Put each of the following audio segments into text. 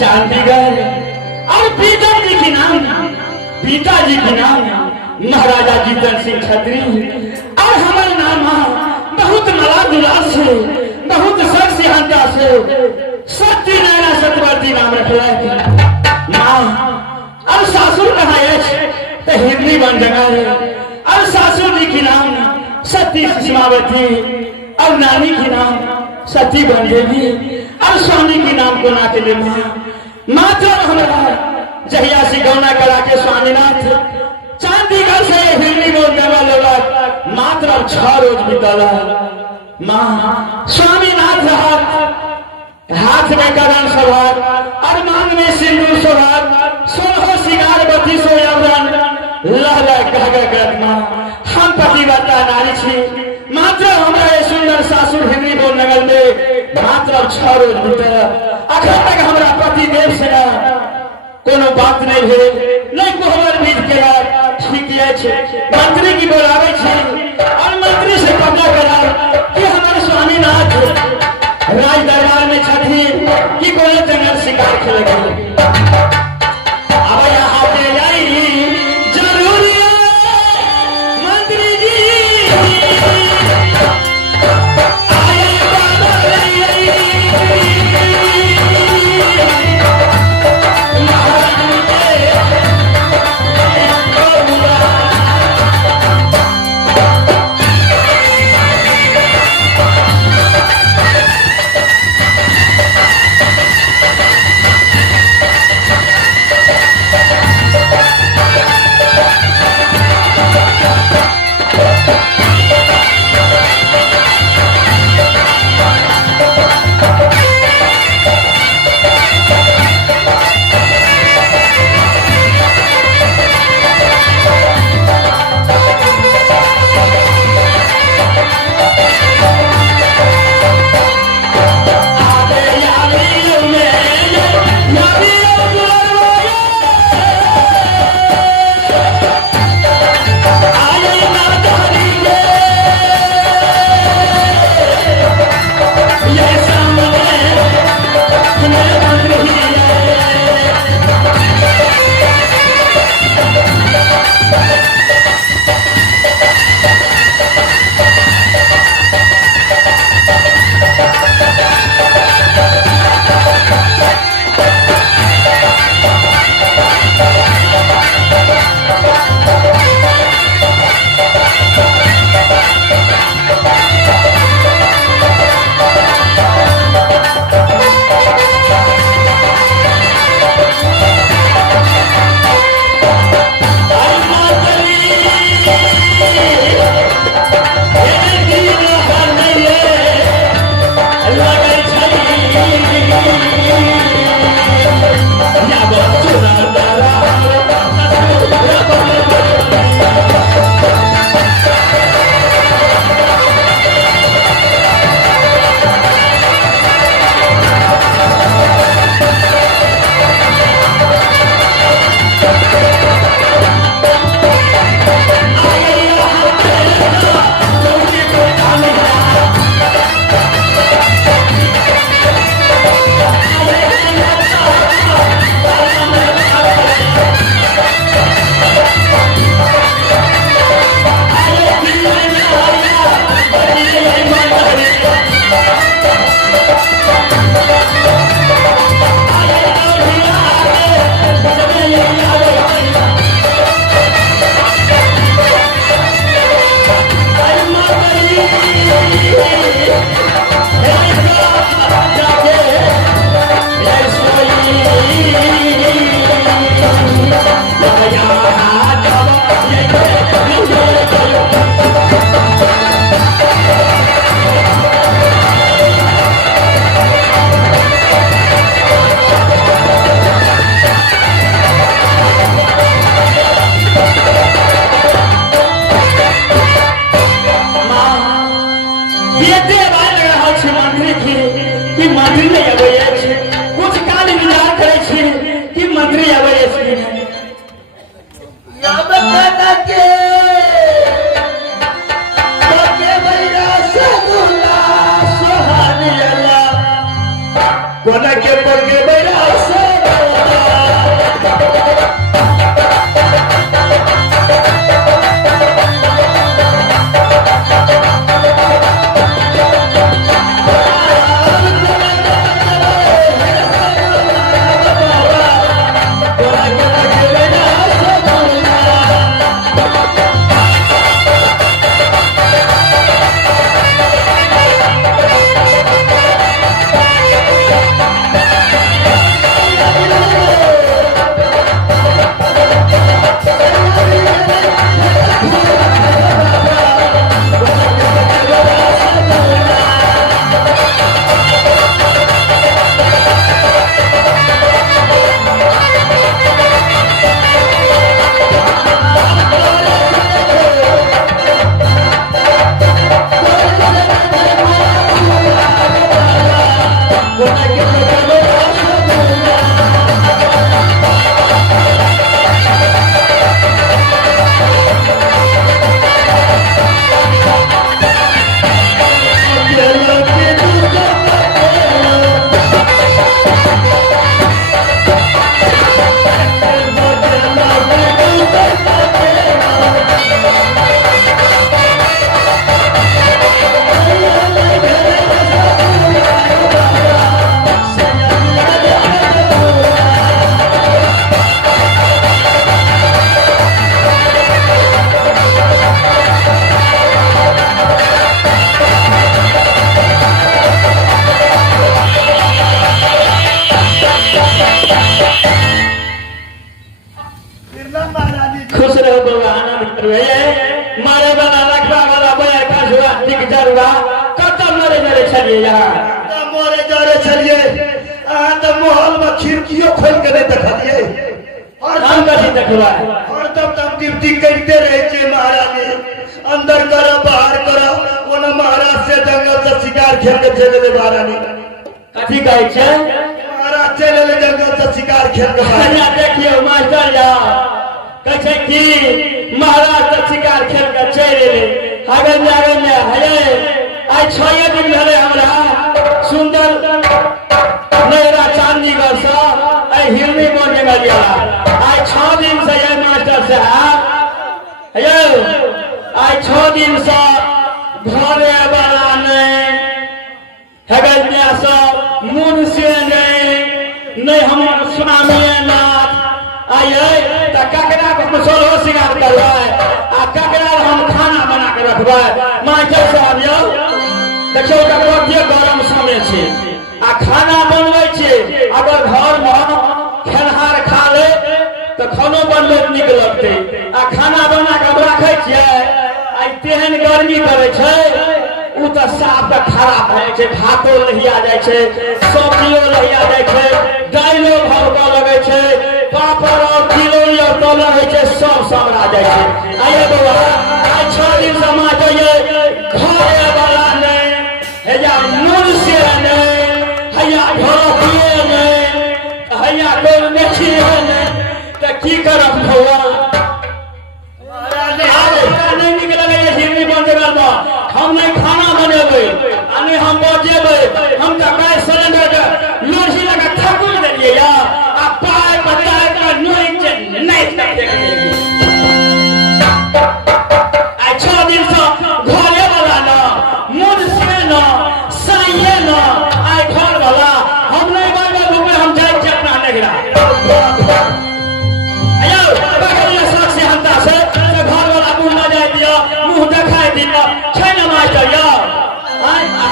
चांदीगढ़ और पिताजी के नाम महाराजा जीतन सिंह खत्री और हमारे नाम बहुत मला दुलास से बहुत सर सिहानता से सत्य नारायण सत्यवर्ती नाम रखला माँ और सासुर कहा तो हिंदी बन जगह और सासुर जी के नाम सती सीमावती और नानी के नाम सती बन देवी और स्वामी के नाम को नाते ले मात्र हमारा जहिया से गौना करा के स्वामीनाथ चांदीगढ़ से हिंदी बोल देवा लोग मात्र 6 रोज बीतला माँ स्वामीनाथ हाथ में करण सवार और मांग में सिंदूर सवार 16 सिगार 32 यवरन लहला गगगत माँ हम पतिव्रता नारी छी मात्र हमारे सुंदर सासुर हिंदी बोल नगर में मात्र 6 रोज बीतला अखन तक हमारा पति देव से कोनो बात नहीं है नहीं कोहबर बीत के ठीक है मंत्री की बुलावे छे और मंत्री से पता करा कि हमारे स्वामीनाथ राज दरबार में छथी कि कोनो जंगल शिकार खेलेंगे अब यहाँ पे जाई जरूर मंत्री जी मंत्री आवे एसपी में याद करना के कोना के पगे बैरा से खुश रहो बउआ आनंद करो मारे बना रखा वाला बया का जुआ टिक जरुआ कत मरे मरे चलिए यहाँ मोरे जरे चलिए तो महल में खिड़कियों खोल के नहीं देखा दिए हम कैसे देखवा और तब तब ड्यूटी करते रहे थे महारानी अंदर करो बाहर करो वो न महाराज से जंगल से शिकार खेल के चले महारानी कथी कहै छै महाराज चले जंगल से शिकार खेल के अरे देखियो मास्टर या कहै कि महाराज तो शिकार खेल के चलि एले आगे में हे आई 6 दिन भेले हमरा सुंदर नैरा चांदीगढ़ से आई हिरनी बने गलिया आई 6 दिन से ये मास्टर साहब हे आई 6 दिन से घरे वाला नहीं हेगलिया सब मुन से नहीं हमर स्वामी नाथ आये त ककरा को मसलो सिंगार करबै आ ककरा हम खाना बना के रखबै मास्टर साहब यौ देखियो कते गरम समय छै आ खाना बनबै छै अगर घर में खेनहार खा ले त खानो बनबै नीक लगतै आ खाना बना के राखै छियै आई तेहन गर्मी करे छै उ त साफ त खराब भए छै भातो लहिया जाइ छै सब्जियो लहिया जाइ छै दाइलो भरका लगै छै पापड़ और किलोई और तोला होइ छै सब समरा जाइ छै आइए बाबा आई 6 दिन से मा जाइए घरे वाला नहीं हैया नूर से नहीं हैया घर पिए नहीं हैया कोई मेथी नहीं त की करब भगवान नहीं निक लगे हिरनी बन जगह में हम नहीं खाना बनेबै आ नहीं हम बजेबै हम त गैस सिलेंडर के लोही लगा थकुल देलिए या आ पाय बताए का नोई के नहीं देख देलिए आ 6 दिन से घरे वाला ना मुन से ना साइए ना आई घर वाला हम नहीं बाबा घूमे हम जाय छै अपना नगरा आयो बगल में साथ से हंता से घर वाला मुंह ना जाय दिया मुंह देखाई दिया छै ना मास्टर या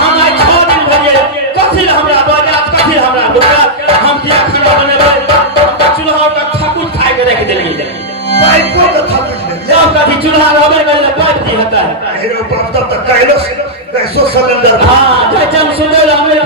हम आई 6 दिन भगे कथि हमरा बजा कथि हमरा बुका हम किया खाना बनेबै चूल्हा का ठाकुर खाए के रख देलिए पाइपों का थाकुल दे सब कथि चूल्हा रहबे करे पाइप की होता है हेरो बाप तब तक कहलो कैसो सिलेंडर हां जब सुंदर हमें